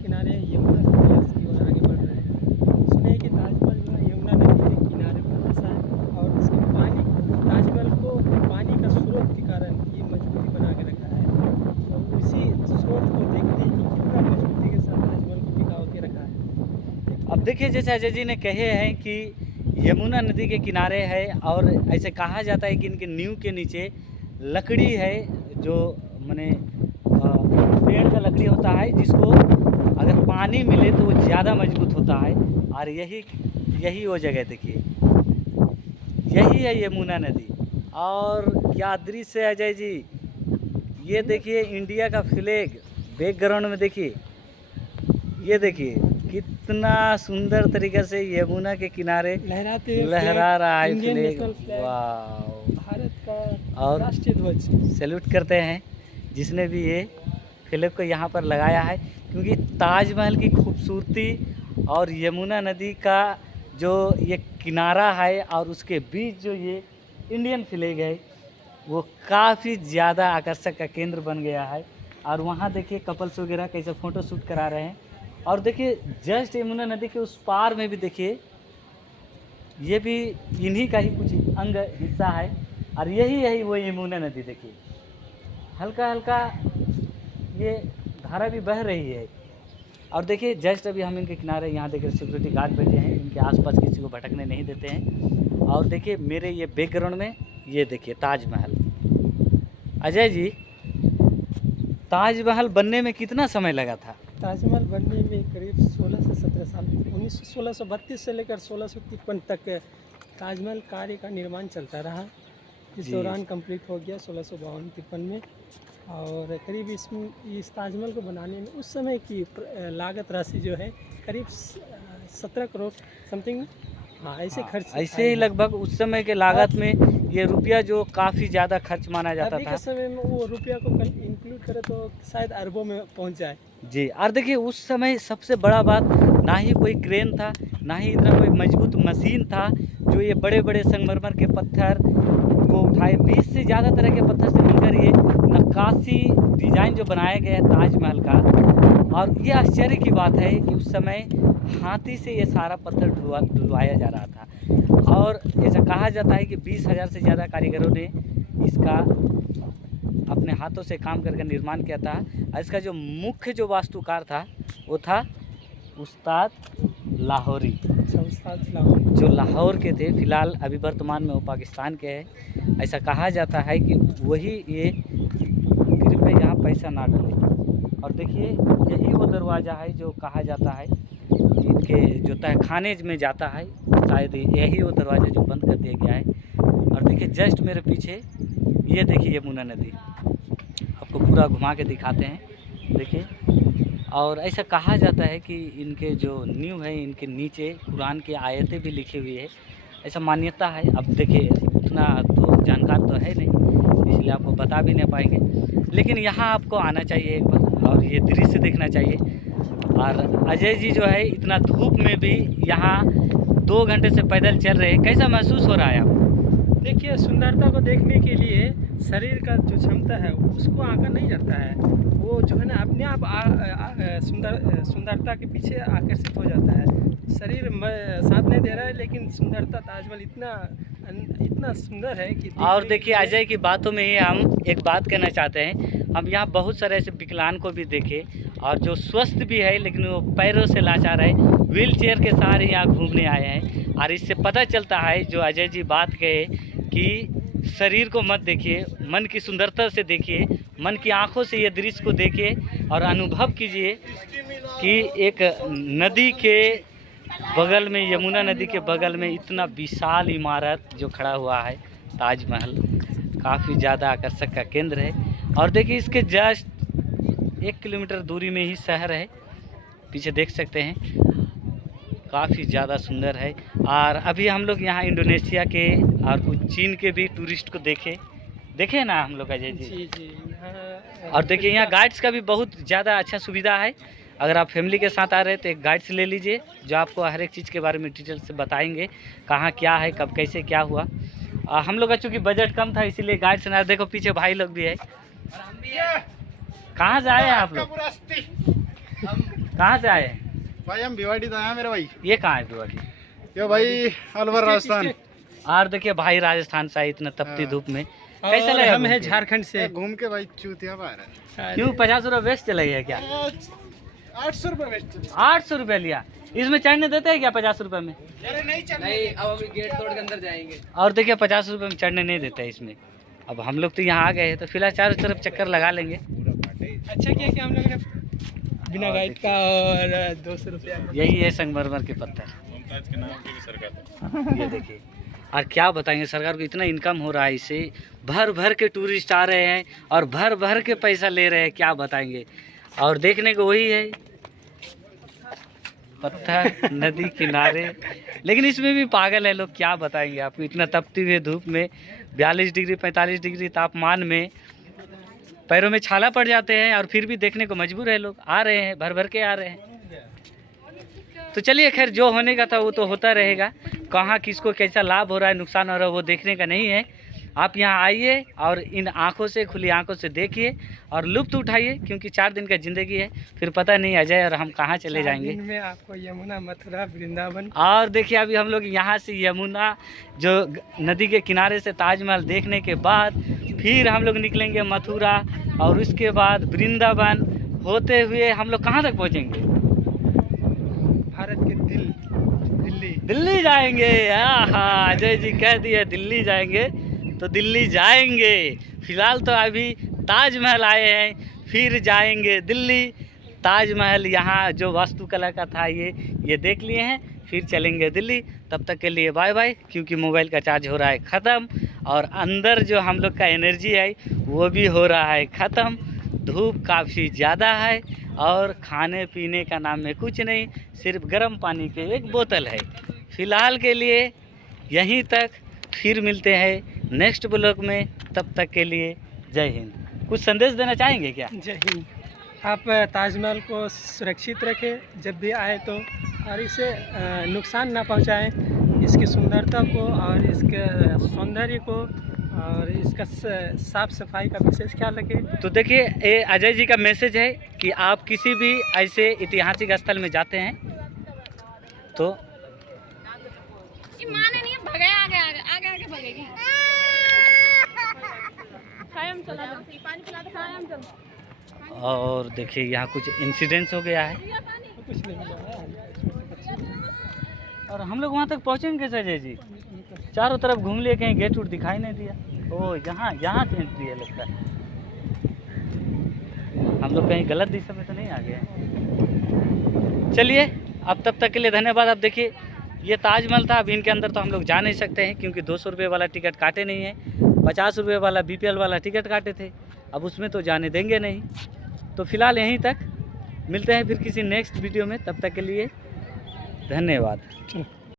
किनारे यमुना नदी की ओर आगे बढ़ रहे हैं। सुने कि ताजमहल जो है यमुना नदी के किनारे पर बसा है और इसके पानी ताजमहल को पानी का स्रोत के कारण ये मजबूती बना के रखा है। तो उसी स्रोत को देखते हैं कि कितना मजबूती के साथ ताजमहल को टिका के रखा है। अब देखिए, जैसे अजय जी ने कहे हैं कि यमुना नदी के किनारे है और ऐसे कहा जाता है कि इनके नींव के नीचे लकड़ी है, जो माने पेड़ का लकड़ी होता है, जिसको अगर पानी मिले तो वो ज़्यादा मजबूत होता है। और यही यही वो जगह देखिए, यही है यमुना नदी। और क्या दृश्य है अजय जी, ये देखिए इंडिया का फ्लैग बैकग्राउंड में देखिए, ये देखिए कितना सुंदर तरीके से यमुना के किनारे लहराते हुए लहरा रहा है इंडियन फ्लैग। नेशनल फ्लैग, वाह, भारत का और राष्ट्रीय ध्वज। सैल्यूट करते हैं जिसने भी ये फ्लैग को यहाँ पर लगाया है, क्योंकि ताजमहल की खूबसूरती और यमुना नदी का जो ये किनारा है और उसके बीच जो ये इंडियन फ्लैग है, वो काफ़ी ज़्यादा आकर्षक का केंद्र बन गया है। और वहाँ देखिए कपल्स वगैरह कैसे फ़ोटो शूट करा रहे हैं। और देखिए जस्ट यमुना नदी के उस पार में भी देखिए, ये भी इन्हीं का ही कुछ अंग हिस्सा है। और यही वो यमुना नदी देखिए, हल्का हल्का ये धारा भी बह रही है। और देखिए जस्ट अभी हम इनके किनारे यहाँ देखिए सिक्योरिटी गार्ड बैठे हैं, इनके आसपास किसी को भटकने नहीं देते हैं। और देखिए मेरे ये बैकग्राउंड में ये देखिए ताजमहल। अजय जी, ताजमहल बनने में कितना समय लगा था? ताजमहल बनने में करीब 16 से 17 साल, 1632 से लेकर 1653 तक ताजमहल कार्य का निर्माण चलता रहा। इस जी। दौरान कंप्लीट हो गया 1652-53 में। और करीब इस ताजमहल को बनाने में उस समय की लागत राशि जो है करीब 17 करोड़ समथिंग, हाँ ऐसे खर्च ऐसे ही लगभग उस समय के लागत में ये रुपया जो काफ़ी ज़्यादा खर्च माना जाता अभी था। के समय में वो रुपया को इंक्लूड करे तो शायद अरबों में पहुंच जाए। जी, और देखिए उस समय सबसे बड़ा बात, ना ही कोई क्रेन था, ना ही इतना कोई मजबूत मशीन था जो ये बड़े बड़े संगमरमर के पत्थर को उठाए। 20 से ज़्यादा तरह के पत्थर से मिलकर ये नक्काशी डिज़ाइन जो बनाया गया है ताजमहल का। और ये आश्चर्य की बात है कि उस समय हाथी से ये सारा पत्थर ढुलवाया जा रहा था। और ऐसा कहा जाता है कि 20,000 से ज़्यादा कारीगरों ने इसका अपने हाथों से काम करके निर्माण किया था। और इसका जो मुख्य जो वास्तुकार था वो था उस्ताद लाहौरी, जो लाहौर के थे। फ़िलहाल अभी वर्तमान में वो पाकिस्तान के हैं। ऐसा कहा जाता है कि वही ये कृपया यहाँ पैसा ना डालें। और देखिए यही वो दरवाज़ा है जो कहा जाता है कि इनके जो तहखाने में जाता है, शायद यही वो दरवाज़ा जो बंद कर दिया गया है। और देखिए जस्ट मेरे पीछे ये देखिए यमुना नदी, आपको पूरा घुमा के दिखाते हैं, देखिए। और ऐसा कहा जाता है कि इनके जो नींव है, इनके नीचे कुरान की आयतें भी लिखी हुई है, ऐसा मान्यता है। अब देखिए उतना तो जानकार तो है नहीं, इसलिए आपको बता भी नहीं पाएंगे, लेकिन यहाँ आपको आना चाहिए एक बार और ये दृश्य देखना चाहिए। और अजय जी जो है इतना धूप में भी यहाँ 2 घंटे से पैदल चल रहे हैं, कैसा महसूस हो रहा है आपको? देखिए सुंदरता को देखने के लिए शरीर का जो क्षमता है उसको आंका नहीं जाता है, वो जो है ना अपने आप सुंदरता के पीछे आकर्षित हो जाता है। शरीर साथ नहीं दे रहा है, लेकिन सुंदरता ताजमहल इतना सुंदर है कि और देखिए अजय की बातों में ही हम एक बात कहना चाहते हैं, हम यहाँ बहुत सारे ऐसे विकलांग को भी देखे और जो स्वस्थ भी है लेकिन वो पैरों से लाचार है, व्हील चेयर के सहारे यहाँ घूमने आए हैं। और इससे पता चलता है जो अजय जी बात कहे कि शरीर को मत देखिए, मन की सुंदरता से देखिए, मन की आंखों से ये दृश्य को देखिए और अनुभव कीजिए कि एक नदी के बगल में, यमुना नदी के बगल में इतना विशाल इमारत जो खड़ा हुआ है ताजमहल, काफ़ी ज़्यादा आकर्षक का केंद्र है। और देखिए इसके जस्ट 1 किलोमीटर दूरी में ही शहर है, पीछे देख सकते हैं, काफ़ी ज़्यादा सुंदर है। और अभी हम लोग यहाँ इंडोनेशिया के और कुछ चीन के भी टूरिस्ट को देखे ना हम लोग अजय जी। जी और देखिए यहाँ गाइड्स का भी बहुत ज़्यादा अच्छा सुविधा है। अगर आप फैमिली के साथ आ रहे हैं तो एक गाइड से ले लीजिए जो आपको हर एक चीज़ के बारे में डिटेल से बताएंगे, कहाँ क्या है, कब कैसे क्या हुआ। हम लोग का चूँकि बजट कम था इसीलिए गाइड से ना, देखो पीछे भाई लोग भी है। कहाँ से आए हैं आप लोग? कहाँ से आए हैं? भाई हम भिवाड़ी से आए हैं मेरे भाई। ये कहाँ है भिवाड़ी? ये भाई अलवर राजस्थान। और देखिए भाई राजस्थान से आए इतना तपती हाँ। धूप में। और कैसे लगा हम घूम हैं के? झारखंड से। घूम के भाई चूतिया बाहर है। क्यों 50 रुपये वेस्ट चले गए क्या? 800 रुपये वेस्ट। 800 रुपये लिया। इसमें चढ़ने देते हैं क्या 50 रुपये में? अरे नहीं चल नहीं, अब हम गेट तोड़ के अंदर जाएंगे। और देखिए 50 रुपये में चढ़ने नहीं देते हैं इसमें। अब हम लोग तो यहाँ आ गए हैं तो फिलहाल चारों तरफ चक्कर लगा लेंगे। अच्छा किया कि हम लोगों ने बिना गाइड का और 200 रुपया। यही है संगमरमर के पत्थर। ये देखिए। और क्या बताएंगे, सरकार को इतना इनकम हो रहा है इससे, भर भर के टूरिस्ट आ रहे हैं और भर भर के पैसा ले रहे हैं, क्या बताएंगे। और देखने को वही है पत्थर नदी किनारे, लेकिन इसमें भी पागल है लोग, क्या बताएंगे आपको। इतना तपती हुई धूप में 42 डिग्री 45 डिग्री तापमान में पैरों में छाला पड़ जाते हैं और फिर भी देखने को मजबूर है लोग। आ रहे हैं, भर भर के आ रहे हैं। तो चलिए खैर, जो होने का था वो तो होता रहेगा। कहाँ किसको कैसा लाभ हो रहा है नुकसान हो रहा है वो देखने का नहीं है। आप यहाँ आइए और इन आँखों से, खुली आँखों से देखिए और लुत्फ़ उठाइए, क्योंकि 4 दिन का ज़िंदगी है, फिर पता नहीं अजय और हम कहाँ चले जाएंगे। दिन में आपको यमुना, मथुरा, वृंदावन। और देखिए अभी हम लोग यहाँ से यमुना जो नदी के किनारे से ताजमहल देखने के बाद फिर हम लोग निकलेंगे मथुरा और उसके बाद वृंदावन होते हुए हम लोग कहाँ तक पहुँचेंगे? भारत के दिल्ली। दिल्ली जाएंगे। हाँ, अजय जी कह दिए दिल्ली जाएंगे, तो दिल्ली जाएंगे। फिलहाल तो अभी ताजमहल आए हैं, फिर जाएंगे दिल्ली। ताजमहल यहाँ जो वास्तुकला का था ये देख लिए हैं, फिर चलेंगे दिल्ली। तब तक के लिए बाय बाय, क्योंकि मोबाइल का चार्ज हो रहा है ख़त्म और अंदर जो हम लोग का एनर्जी है वो भी हो रहा है ख़त्म। धूप काफ़ी ज़्यादा है और खाने पीने का नाम में कुछ नहीं, सिर्फ गर्म पानी की एक बोतल है। फ़िलहाल के लिए यहीं तक, फिर मिलते हैं नेक्स्ट ब्लॉग में। तब तक के लिए जय हिंद। कुछ संदेश देना चाहेंगे क्या? जय हिंद। आप ताजमहल को सुरक्षित रखें जब भी आए तो, और इसे नुकसान ना पहुंचाएं, इसकी सुंदरता को और इसके सौंदर्य को और इसका साफ सफाई का विशेष ख्याल रखें। तो देखिए, ये अजय जी का मैसेज है कि आप किसी भी ऐसे ऐतिहासिक स्थल में जाते हैं तो माने नहीं, भगे आगे भगेगी। कायम चला दो, पानी पिला दो, कायम चल। और देखिए यहाँ कुछ इंसिडेंट्स हो गया है कुछ नहीं हुआ है। और हम लोग वहाँ तक पहुँचेंगे कैसे अजय जी? चारों तरफ घूम लिए, कहीं गेट उट दिखाई नहीं दिया। ओ यहाँ से एंट्री है लगता है। हम लोग कहीं गलत दिशा में तो नहीं आ गए हैं। चलिए अब तब तक के लिए धन्यवाद। अब देखिए ये ताजमहल था, अब इनके अंदर तो हम लोग जा नहीं सकते हैं क्योंकि 200 रुपये वाला टिकट काटे नहीं है, 50 रुपये वाला BPL वाला टिकट काटे थे, अब उसमें तो जाने देंगे नहीं। तो फिलहाल यहीं तक, मिलते हैं फिर किसी नेक्स्ट वीडियो में। तब तक के लिए धन्यवाद। चलो।